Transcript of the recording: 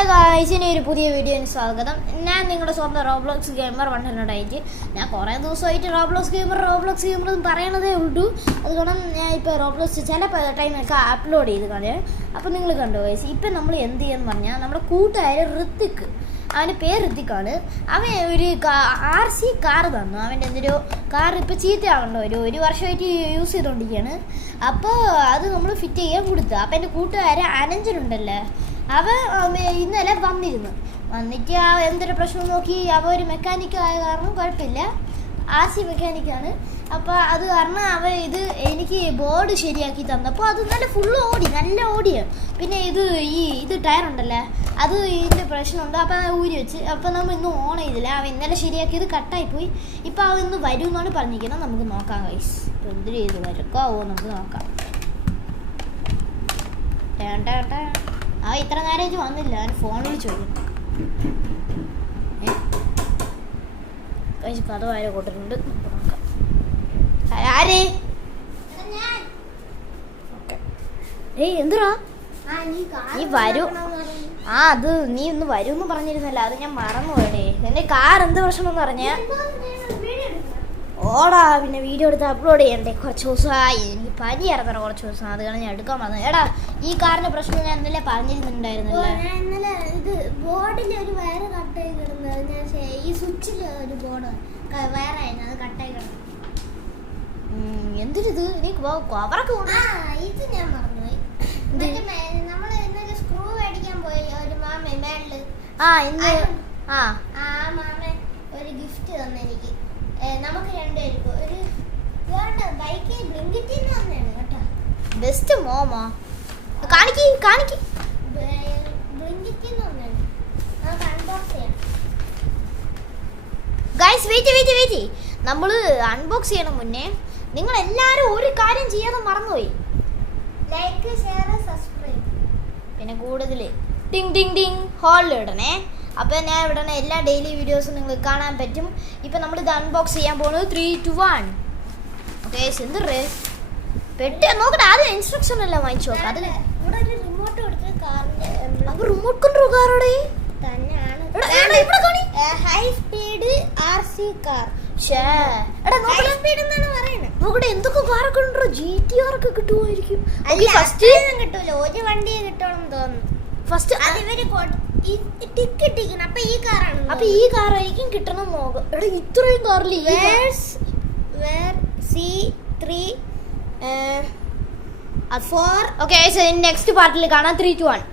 Hello guys, ഇനി ഒരു പുതിയ വീഡിയോന് സ്വാഗതം. ഞാൻ നിങ്ങളുടെ സ്വന്തം റോബ്ലോക്സ് ഗെയിമർ 100 ഞാൻ കുറേ ദിവസമായിട്ട് റോബ്ലോക്സ് ഗെയിമർ എന്ന് പറയണതേ ഉള്ളൂ. അതുകൊണ്ട് ഞാൻ ഇപ്പോൾ റോബ്ലോക്സ് ചില ടൈമൊക്കെ അപ്ലോഡ് ചെയ്ത് കളയാം. അപ്പോൾ നിങ്ങൾ കണ്ടോ ഗൈസ്, ഇപ്പം നമ്മൾ എന്ത് ചെയ്യുമെന്ന് പറഞ്ഞാൽ നമ്മുടെ കൂട്ടുകാരൻ ഋത്തിക്ക്, അവൻ്റെ പേര് ഋത്തിക്കാണ്. അവൻ ഒരു RC കാർ തന്നു. അവൻ്റെ എന്തൊരു കാർ ഇപ്പോൾ ചീത്തയാകണ്ടോ, ഒരു വർഷമായിട്ട് യൂസ് ചെയ്തുകൊണ്ടിരിക്കുകയാണ്. അപ്പോൾ അത് നമ്മൾ ഫിറ്റ് ചെയ്യാൻ കൊടുത്തു. അപ്പോൾ എൻ്റെ കൂട്ടുകാരൻ അനഞ്ചനുണ്ടല്ലേ, അവൻ ഇന്നലെ വന്നിട്ട് എന്തൊരു പ്രശ്നം നോക്കി. അവ ഒരു മെക്കാനിക് ആയ കാരണം കുഴപ്പമില്ല, RC മെക്കാനിക്കാണ്. അപ്പോൾ അത് കാരണം ഇത് എനിക്ക് ബോർഡ് ശരിയാക്കി തന്നപ്പോൾ അത് നല്ല ഓടിയാണ്. പിന്നെ ഇത് ടയറുണ്ടല്ലേ, അത് ഇതിൻ്റെ പ്രശ്നമുണ്ട്. അപ്പോൾ ഊരി വെച്ച്. അപ്പോൾ നമ്മൾ ഇന്ന് ഓൺ ചെയ്തില്ല. അവൻ ഇന്നലെ ശരിയാക്കിയത് കട്ടായിപ്പോയി. ഇപ്പോൾ അവൻ ഇന്ന് വരും എന്നാണ് പറഞ്ഞിരിക്കുന്നത്. നമുക്ക് നോക്കാം ഗൈസ്, ഇപ്പോൾ എന്ത് ചെയ്ത് വരക്കാവോ നമുക്ക് നോക്കാം. അവൻ ഇത്ര നേരം വന്നില്ല, അവൻ ഫോൺ വിളിച്ച് ചോദിക്കും. കഥ ആരോ കൂട്ടിട്ടുണ്ട്, നമുക്ക് നോക്കാം. ആരേ എന്തുടാ നീ വരൂ? അത് നീ ഒന്ന് വരൂന്ന് പറഞ്ഞിരുന്നല്ലോ, അത് ഞാൻ മറന്നു പോയടേ. എന്റെ കാർ എന്ത് പ്രശ്നമെന്ന് പറഞ്ഞ ഓടാ. പിന്നെ വീഡിയോ എടുത്ത് അപ്ലോഡ് ചെയ്യണ്ടേ, കുറച്ച് ദിവസമായി. എനിക്ക് പനി ഇറങ്ങണം കുറച്ച് ദിവസം, അത് കാരണം ഞാൻ എടുക്കാൻ വന്നത്. എടാ, ഈ കാറിന്റെ പ്രശ്നം ഞാൻ ഇന്നലെ പറഞ്ഞിരുന്നുണ്ടായിരുന്നല്ലേ. ഇത് ബോർഡിൽ ഒരു വയറ് കട്ടായി കിടന്നത്, ഈ സ്വിച്ചിൽ ഒരു ബോർഡ് വയറായിരുന്നു, അത് കട്ടായി കിടന്നു. എന്തിനിത് നീ കവറൊക്കെ ഇത് ഞാൻ മറന്നുപോയി. നമ്മള് ഇന്നലെ സ്ക്രൂ മേടിക്കാൻ പോയി ഒരു മാമ മേളില്. മാമ ഒരു ഗിഫ്റ്റ് തന്നെനിക്ക്, നമുക്ക് രണ്ടുപേർക്കും ഒരു ബൈക്ക് ബ്ലിങ്കിറ്റിന്ന് തന്നെയാണ് കേട്ടോ. ബെസ്റ്റ് മോമാ, കാണിക്ക് ബ്ലിങ്കിറ്റിന്ന് തന്നെയാണ്. നമുക്ക് അൺബോക്സ് ചെയ്യാം ഗൈസ്. വെയിറ്റ്, നമ്മൾ അൺബോക്സ് ചെയ്യണം മുന്നേ നിങ്ങൾ എല്ലാവരും ഒരു കാര്യം ചെയ്യാതെ മറന്നുപോയി. ലൈക്ക്, ഷെയർ, സബ്സ്ക്രൈബ്, പിന്നെ കൂടുതൽ ടിങ് ഹോളിൽ ഇടണേ. അപ്പോൾ ഞാൻ ഇവിടുന്ന എല്ലാ ഡെയിലി വീഡിയോസും നിങ്ങൾക്ക് കാണാൻ പറ്റും. ഇപ്പം നമ്മളിത് അൺബോക്സ് ചെയ്യാൻ പോകുന്നത് 3, 2, 1. ഓക്കെ, എന്തൊരു പെട്ടി നോക്കട്ടെ. ആദ്യം ഇൻസ്ട്രക്ഷൻ എല്ലാം വാങ്ങിച്ചു നോക്കാം. അതിൽ ഇവിടെ ഒരു റിമോട്ട് കൊടുത്ത് കാറിന്റെ അപ്പോൾ റിമോട്ട് കൺട്രോൾ കാറോടെ തന്നെയാണ്. High speed RC car. നോക്കട്ടെ എന്തൊക്കെ കാറൊക്കെ ഉണ്ടോ. GTR ഒക്കെ കിട്ടുമായിരിക്കും. ഫസ്റ്റ് കിട്ടൂല, ഒരു വണ്ടി കിട്ടണം തോന്നുന്നു. First ticket. അപ്പൊ ഈ കാറാണ്, അപ്പൊ ഈ കാറായിരിക്കും കിട്ടണം നോക്കാം. എടാ, ഇത്രയും കാറിൽ C3 4. ഓക്കെ, നെക്സ്റ്റ് പാർട്ടിൽ കാണാം. 3, 2, 1.